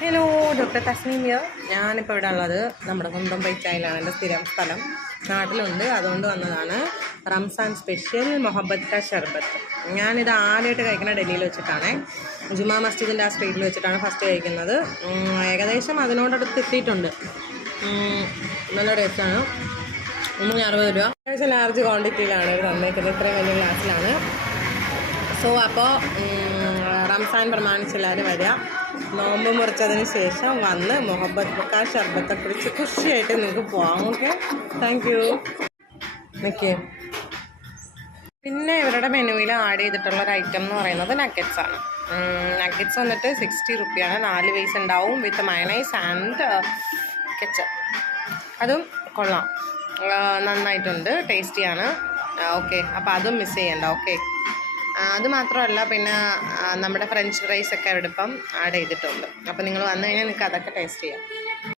Hello, doctor തസ്മീമിയ. ഞാനിപ്പോൾ ഇവിടെ ഉള്ളത് നമ്മുടെ സ്വന്തം പൈച്ചായിലാണ്. എൻ്റെ സ്ഥിരം സ്ഥലം. നാട്ടിലുണ്ട്, അതുകൊണ്ട് വന്നതാണ്. റംസാൻ സ്പെഷ്യൽ മൊഹബത്ത് കാ ഷർബത്ത്. ഞാനിത് ആദ്യമായിട്ട് കഴിക്കുന്ന ഡൽഹിയിൽ വെച്ചിട്ടാണ്. ജുമാ മസ്ജിദിൻ്റെ ആ സ്ട്രീറ്റിൽ വെച്ചിട്ടാണ് ഫസ്റ്റ് കഴിക്കുന്നത്. ഏകദേശം അതിനോടടുത്ത് എത്തിയിട്ടുണ്ട്. നല്ല ടേസ്റ്റാണ്. 360 രൂപ. അത്യാവശ്യം ലാർജ് ക്വാണ്ടിറ്റിയിലാണ് ഇത് തന്നേക്കുന്നത്. ഇത്രയും വലിയ ഗ്ലാസ്സിലാണ്. സോ അപ്പോൾ റംസാൻ പ്രമാണിച്ച് എല്ലാവരും വരിക. നോമ്പ് മുറിച്ചതിന് ശേഷം വന്ന് മൊഹബത്ത് കാ ഷർബത്തെ കുറിച്ച് ഖുഷിയായിട്ട് നിങ്ങൾക്ക് പോകാം. Okay, thank you. നിൽക്കേ. പിന്നെ ഇവരുടെ മെനുവിൽ ആഡ് ചെയ്തിട്ടുള്ള ഒരു ഐറ്റം എന്ന് പറയുന്നത് നഗറ്റ്സ് ആണ്. നഗറ്റ്സ് വന്നിട്ട് 60 റുപ്പിയാണ്. 4 പീസ് ഉണ്ടാവും വിത്ത് മയണൈസ് ആൻഡ് കെച്ചപ്പ്. അതും കൊള്ളാം, നന്നായിട്ടുണ്ട്, ടേസ്റ്റിയാണ്. ഓക്കെ, അപ്പോൾ അതും മിസ് ചെയ്യണ്ട. ഓക്കെ, അത് മാത്രമല്ല, പിന്നെ നമ്മുടെ ഫ്രഞ്ച് ഫ്രൈസ് ഒക്കെ ഇവിടെ ഇപ്പം ആഡ് ചെയ്തിട്ടുണ്ട്. അപ്പോൾ നിങ്ങൾ വന്നു കഴിഞ്ഞാൽ നിങ്ങൾക്ക് അതൊക്കെ ടേസ്റ്റ് ചെയ്യാം.